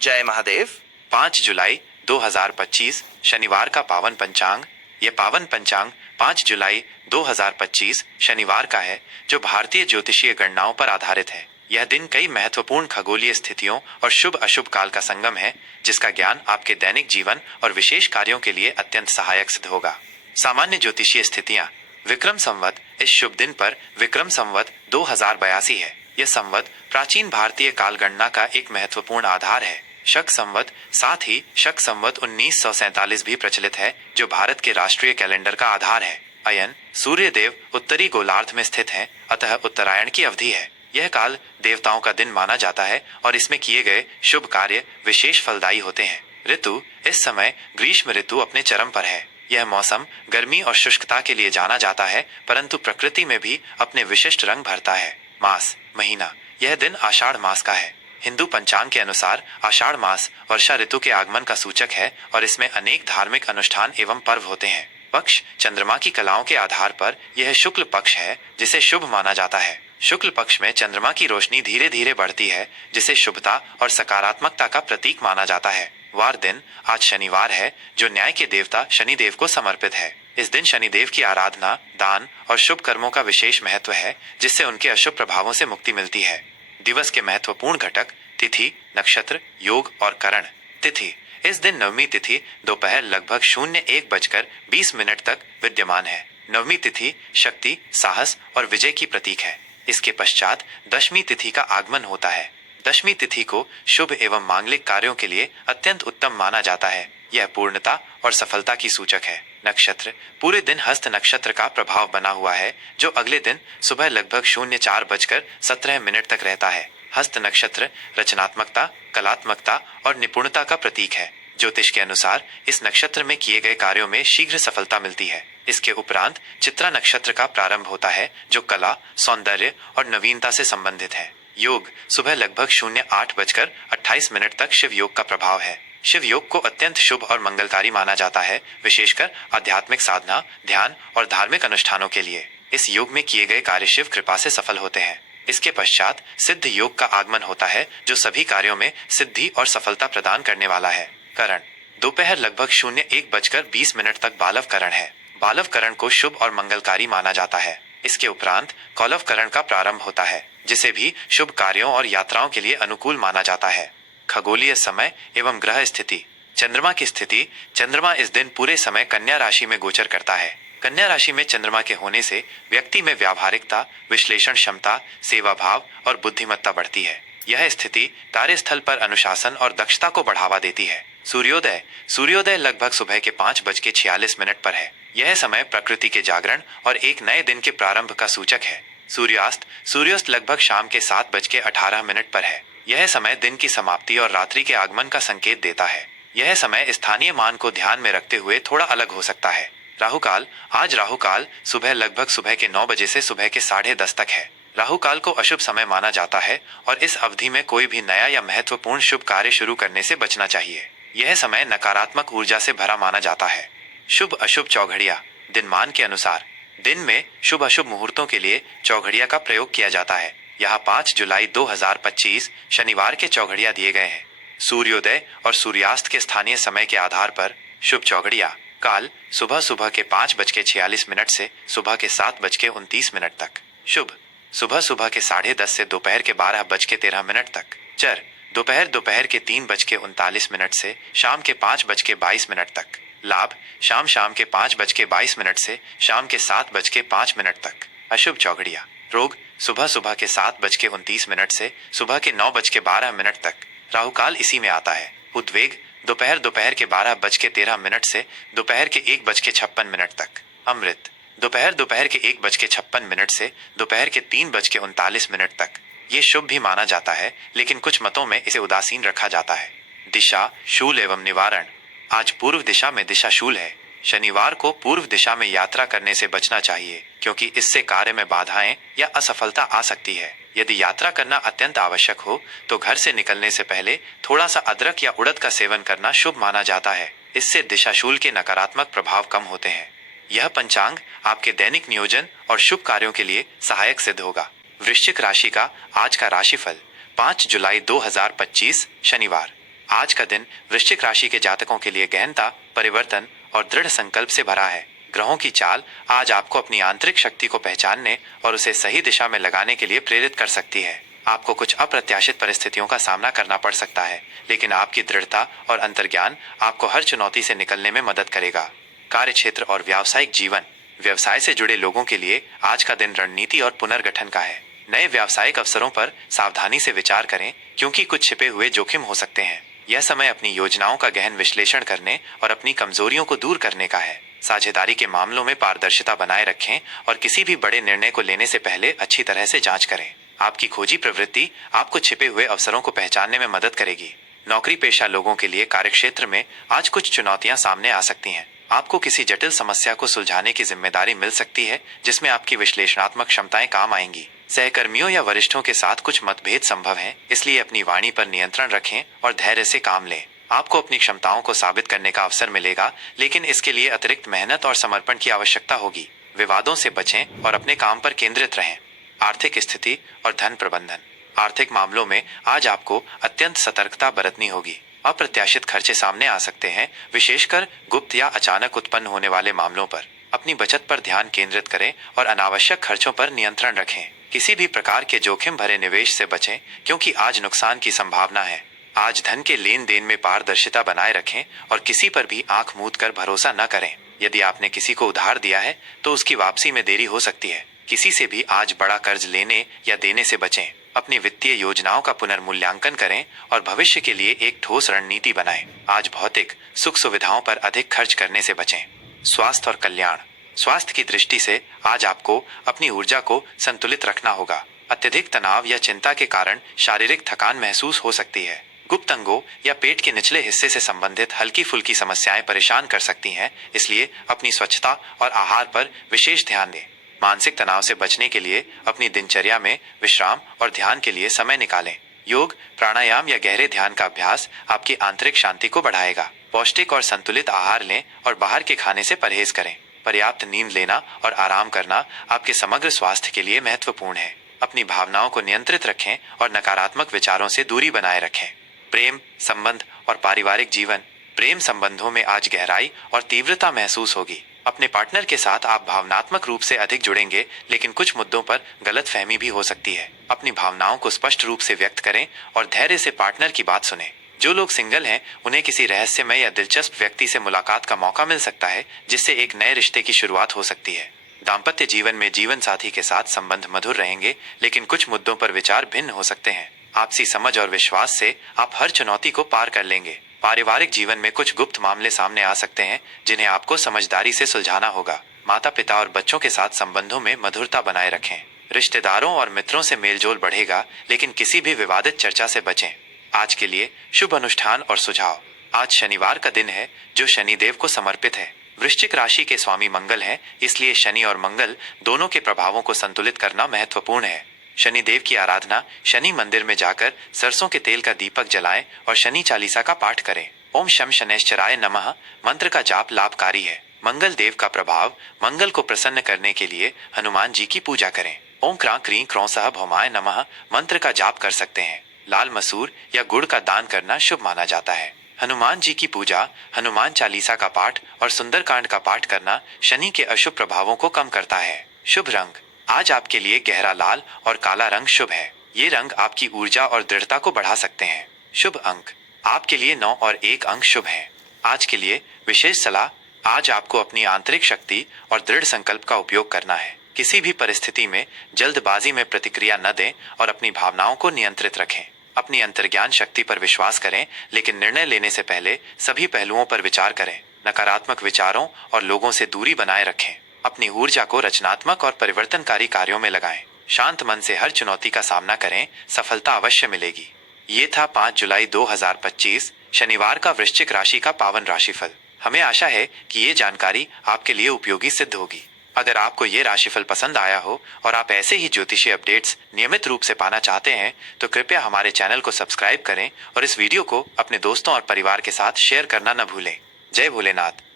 जय महादेव। 5 जुलाई 2025 शनिवार का पावन पंचांग। ये पावन पंचांग 5 जुलाई 2025 शनिवार का है, जो भारतीय ज्योतिषीय गणनाओं पर आधारित है। यह दिन कई महत्वपूर्ण खगोलीय स्थितियों और शुभ अशुभ काल का संगम है, जिसका ज्ञान आपके दैनिक जीवन और विशेष कार्यों के लिए अत्यंत सहायक सिद्ध होगा। सामान्य ज्योतिषीय स्थितियां। विक्रम संवत। इस शुभ दिन पर विक्रम संवत 2082 है। यह संवत प्राचीन भारतीय काल गणना का एक महत्वपूर्ण आधार है। शक संवत। साथ ही शक संवत 1947 भी प्रचलित है, जो भारत के राष्ट्रीय कैलेंडर का आधार है। अयन। सूर्य देव उत्तरी गोलार्ध में स्थित हैं, अतः उत्तरायण की अवधि है। यह काल देवताओं का दिन माना जाता है और इसमें किए गए शुभ कार्य विशेष फलदायी होते हैं। ऋतु। इस समय ग्रीष्म ऋतु अपने चरम पर है। यह मौसम गर्मी और शुष्कता के लिए जाना जाता है, परंतु प्रकृति में भी अपने विशिष्ट रंग भरता है। मास। महीना। यह दिन आषाढ़ मास का है। हिंदू पंचांग के अनुसार आषाढ़ मास वर्षा ऋतु के आगमन का सूचक है और इसमें अनेक धार्मिक अनुष्ठान एवं पर्व होते हैं। पक्ष। चंद्रमा की कलाओं के आधार पर यह शुक्ल पक्ष है, जिसे शुभ माना जाता है। शुक्ल पक्ष में चंद्रमा की रोशनी धीरे धीरे बढ़ती है, जिसे शुभता और सकारात्मकता का प्रतीक माना जाता है। वार दिन। आज शनिवार है, जो न्याय के देवता शनिदेव को समर्पित है। इस दिन शनिदेव की आराधना, दान और शुभ कर्मों का विशेष महत्व है, जिससे उनके अशुभ प्रभावों से मुक्ति मिलती है। दिवस के महत्वपूर्ण घटक। तिथि, नक्षत्र, योग और करण। तिथि। इस दिन नवमी तिथि दोपहर लगभग 01:20 तक विद्यमान है। नवमी तिथि शक्ति, साहस और विजय की प्रतीक है। इसके पश्चात दशमी तिथि का आगमन होता है। दशमी तिथि को शुभ एवं मांगलिक कार्यों के लिए अत्यंत उत्तम माना जाता है। यह पूर्णता और सफलता की सूचक है। नक्षत्र। पूरे दिन हस्त नक्षत्र का प्रभाव बना हुआ है, जो अगले दिन सुबह लगभग 04:17 तक रहता है। हस्त नक्षत्र रचनात्मकता, कलात्मकता और निपुणता का प्रतीक है। ज्योतिष के अनुसार इस नक्षत्र में किए गए कार्यों में शीघ्र सफलता मिलती है। इसके उपरांत चित्रा नक्षत्र का प्रारंभ होता है, जो कला, सौंदर्य और नवीनता से संबंधित है। योग। सुबह लगभग 08:28 तक शिव योग का प्रभाव है। शिव योग को अत्यंत शुभ और मंगलकारी माना जाता है, विशेषकर आध्यात्मिक साधना, ध्यान और धार्मिक अनुष्ठानों के लिए। इस योग में किए गए कार्य शिव कृपा से सफल होते हैं। इसके पश्चात सिद्ध योग का आगमन होता है, जो सभी कार्यों में सिद्धि और सफलता प्रदान करने वाला है। करण। दोपहर लगभग 01:20 तक बालव करण है। बालव करण को शुभ और मंगलकारी माना जाता है। इसके उपरांत कौलव करण का प्रारंभ होता है, जिसे भी शुभ कार्यों और यात्राओं के लिए अनुकूल माना जाता है। खगोलीय समय एवं ग्रह स्थिति। चंद्रमा की स्थिति। चंद्रमा इस दिन पूरे समय कन्या राशि में गोचर करता है। कन्या राशि में चंद्रमा के होने से व्यक्ति में व्यावहारिकता, विश्लेषण क्षमता, सेवा भाव और बुद्धिमत्ता बढ़ती है। यह स्थिति कार्यस्थल पर अनुशासन और दक्षता को बढ़ावा देती है। सूर्योदय। सूर्योदय लगभग सुबह के 5:46 पर है। यह समय प्रकृति के जागरण और एक नए दिन के प्रारंभ का सूचक है। सूर्यास्त। सूर्यास्त लगभग शाम के 7:18 पर है। यह समय दिन की समाप्ति और रात्रि के आगमन का संकेत देता है। यह समय स्थानीय मान को ध्यान में रखते हुए थोड़ा अलग हो सकता है। राहुकाल। आज राहुकाल सुबह के 9 बजे से सुबह के 10:30 तक है। राहुकाल को अशुभ समय माना जाता है और इस अवधि में कोई भी नया या महत्वपूर्ण शुभ कार्य शुरू करने से बचना चाहिए। यह समय नकारात्मक ऊर्जा से भरा माना जाता है। शुभ अशुभ चौघड़िया। दिनमान के अनुसार दिन में शुभ अशुभ मुहूर्तों के लिए चौघड़िया का प्रयोग किया जाता है। यहाँ 5 जुलाई 2025 शनिवार के चौघड़िया दिए गए हैं। सूर्योदय और सूर्यास्त के स्थानीय समय के आधार पर शुभ चौघड़िया काल सुबह के 5:46 से सुबह के 7:29 तक। शुभ सुबह के 10:30 से दोपहर के 12:13 तक। चर दोपहर के 3:39 से शाम के 5:22 तक। लाभ शाम के 5:22 से शाम के 7:05 तक। अशुभ चौघड़िया रोग सुबह के 7:29 से सुबह के 9:12 तक। राहुकाल इसी में आता है। उद्वेग दोपहर के 12:13 से दोपहर के 1:56 तक। अमृत दोपहर के 1:56 से दोपहर के 3:39 तक। ये शुभ भी माना जाता है, लेकिन कुछ मतों में इसे उदासीन रखा जाता है। दिशा शूल एवं निवारण। आज पूर्व दिशा में दिशा शूल है। शनिवार को पूर्व दिशा में यात्रा करने से बचना चाहिए, क्योंकि इससे कार्य में बाधाएं या असफलता आ सकती है। यदि यात्रा करना अत्यंत आवश्यक हो तो घर से निकलने से पहले थोड़ा सा अदरक या उड़द का सेवन करना शुभ माना जाता है। इससे दिशाशूल के नकारात्मक प्रभाव कम होते हैं। यह पंचांग आपके दैनिक नियोजन और शुभ कार्यों के लिए सहायक सिद्ध होगा। वृश्चिक राशि का आज का राशिफल 5 जुलाई 2025 शनिवार। आज का दिन वृश्चिक राशि के जातकों के लिए गहनता, परिवर्तन और दृढ़ संकल्प से भरा है। ग्रहों की चाल आज आपको अपनी आंतरिक शक्ति को पहचानने और उसे सही दिशा में लगाने के लिए प्रेरित कर सकती है। आपको कुछ अप्रत्याशित परिस्थितियों का सामना करना पड़ सकता है, लेकिन आपकी दृढ़ता और अंतर्ज्ञान आपको हर चुनौती से निकलने में मदद करेगा। कार्य क्षेत्र और व्यावसायिक जीवन, व्यवसाय से जुड़े लोगों के लिए आज का दिन रणनीति और पुनर्गठन का है। नए व्यावसायिक अवसरों पर सावधानी से विचार करें, क्योंकि कुछ छिपे हुए जोखिम हो सकते हैं। यह समय अपनी योजनाओं का गहन विश्लेषण करने और अपनी कमजोरियों को दूर करने का है। साझेदारी के मामलों में पारदर्शिता बनाए रखें और किसी भी बड़े निर्णय को लेने से पहले अच्छी तरह से जांच करें। आपकी खोजी प्रवृत्ति आपको छिपे हुए अवसरों को पहचानने में मदद करेगी। नौकरी पेशा लोगों के लिए कार्यक्षेत्र में आज कुछ चुनौतियां सामने आ सकती हैं। आपको किसी जटिल समस्या को सुलझाने की जिम्मेदारी मिल सकती है, जिसमें आपकी विश्लेषणात्मक क्षमताएं काम आएंगी। सहकर्मियों या वरिष्ठों के साथ कुछ मतभेद संभव हैं, इसलिए अपनी वाणी पर नियंत्रण रखें और धैर्य से काम लें। आपको अपनी क्षमताओं को साबित करने का अवसर मिलेगा, लेकिन इसके लिए अतिरिक्त मेहनत और समर्पण की आवश्यकता होगी। विवादों से बचें और अपने काम पर केंद्रित रहें। आर्थिक स्थिति और धन प्रबंधन, आर्थिक मामलों में आज आपको अत्यंत सतर्कता बरतनी होगी। अप्रत्याशित खर्चे सामने आ सकते हैं, विशेषकर गुप्त या अचानक उत्पन्न होने वाले मामलों पर। अपनी बचत पर ध्यान केंद्रित करें और अनावश्यक खर्चों पर नियंत्रण रखें। किसी भी प्रकार के जोखिम भरे निवेश से बचें, क्योंकि आज नुकसान की संभावना है। आज धन के लेन देन में पारदर्शिता बनाए रखें और किसी पर भी आंख मूंद कर भरोसा न करें। यदि आपने किसी को उधार दिया है तो उसकी वापसी में देरी हो सकती है। किसी से भी आज बड़ा कर्ज लेने या देने से बचें। अपनी वित्तीय योजनाओं का पुनर्मूल्यांकन करें और भविष्य के लिए एक ठोस रणनीति बनाएं। आज भौतिक सुख सुविधाओं पर अधिक खर्च करने से बचें। स्वास्थ्य और कल्याण, स्वास्थ्य की दृष्टि से आज आपको अपनी ऊर्जा को संतुलित रखना होगा। अत्यधिक तनाव या चिंता के कारण शारीरिक थकान महसूस हो सकती है। गुप्त अंगों या पेट के निचले हिस्से से संबंधित हल्की फुल्की समस्याएं परेशान कर सकती हैं, इसलिए अपनी स्वच्छता और आहार पर विशेष ध्यान दें। मानसिक तनाव से बचने के लिए अपनी दिनचर्या में विश्राम और ध्यान के लिए समय निकालें। योग, प्राणायाम या गहरे ध्यान का अभ्यास आपकी आंतरिक शांति को बढ़ाएगा। पौष्टिक और संतुलित आहार लें और बाहर के खाने से परहेज करें। पर्याप्त नींद लेना और आराम करना आपके समग्र स्वास्थ्य के लिए महत्वपूर्ण है। अपनी भावनाओं को नियंत्रित रखें और नकारात्मक विचारों से दूरी बनाए रखें। प्रेम, संबंध और पारिवारिक जीवन, प्रेम संबंधों में आज गहराई और तीव्रता महसूस होगी। अपने पार्टनर के साथ आप भावनात्मक रूप से अधिक जुड़ेंगे, लेकिन कुछ मुद्दों पर गलतफहमी भी हो सकती है। अपनी भावनाओं को स्पष्ट रूप से व्यक्त करें और धैर्य से पार्टनर की बात सुनें। जो लोग सिंगल हैं, उन्हें किसी रहस्यमय या दिलचस्प व्यक्ति से मुलाकात का मौका मिल सकता है, जिससे एक नए रिश्ते की शुरुआत हो सकती है। दाम्पत्य जीवन में जीवन साथी के साथ संबंध मधुर रहेंगे, लेकिन कुछ मुद्दों पर विचार भिन्न हो सकते हैं। आपसी समझ और विश्वास से आप हर चुनौती को पार कर लेंगे। पारिवारिक जीवन में कुछ गुप्त मामले सामने आ सकते हैं, जिन्हें आपको समझदारी से सुलझाना होगा। माता पिता और बच्चों के साथ संबंधों में मधुरता बनाए रखें। रिश्तेदारों और मित्रों से मेलजोल बढ़ेगा, लेकिन किसी भी विवादित चर्चा से बचें। आज के लिए शुभ अनुष्ठान और सुझाव। आज शनिवार का दिन है, जो शनिदेव को समर्पित है। वृश्चिक राशि के स्वामी मंगल हैं, इसलिए शनि और मंगल दोनों के प्रभावों को संतुलित करना महत्वपूर्ण है। शनिदेव की आराधना, शनि मंदिर में जाकर सरसों के तेल का दीपक जलाएं और शनि चालीसा का पाठ करें। ओम शम शनैश्चराय नमः मंत्र का जाप लाभकारी है। मंगल देव का प्रभाव, मंगल को प्रसन्न करने के लिए हनुमान जी की पूजा करें। ओम क्रां क्रीं क्रौं सह भौमाय नमः मंत्र का जाप कर सकते हैं। लाल मसूर या गुड़ का दान करना शुभ माना जाता है। हनुमान जी की पूजा, हनुमान चालीसा का पाठ और सुंदरकांड का पाठ करना शनि के अशुभ प्रभावों को कम करता है। शुभ रंग, आज आपके लिए गहरा लाल और काला रंग शुभ है। ये रंग आपकी ऊर्जा और दृढ़ता को बढ़ा सकते हैं। शुभ अंक, आपके लिए 9 और 1 अंक शुभ हैं। आज के लिए विशेष सलाह, आज आपको अपनी आंतरिक शक्ति और दृढ़ संकल्प का उपयोग करना है। किसी भी परिस्थिति में जल्दबाजी में प्रतिक्रिया न दें और अपनी भावनाओं को नियंत्रित रखें। अपनी अंतर्ज्ञान शक्ति पर विश्वास करें, लेकिन निर्णय लेने से पहले सभी पहलुओं पर विचार करें। नकारात्मक विचारों और लोगों से दूरी बनाए रखें। अपनी ऊर्जा को रचनात्मक और परिवर्तनकारी कार्यों में लगाएं। शांत मन से हर चुनौती का सामना करें, सफलता अवश्य मिलेगी। ये था 5 जुलाई 2025 शनिवार का वृश्चिक राशि का पावन राशिफल। हमें आशा है कि ये जानकारी आपके लिए उपयोगी सिद्ध होगी। अगर आपको ये राशिफल पसंद आया हो और आप ऐसे ही ज्योतिषीय अपडेट्स नियमित रूप से पाना चाहते हैं, तो कृपया हमारे चैनल को सब्सक्राइब करें और इस वीडियो को अपने दोस्तों और परिवार के साथ शेयर करना न भूलें। जय भोलेनाथ।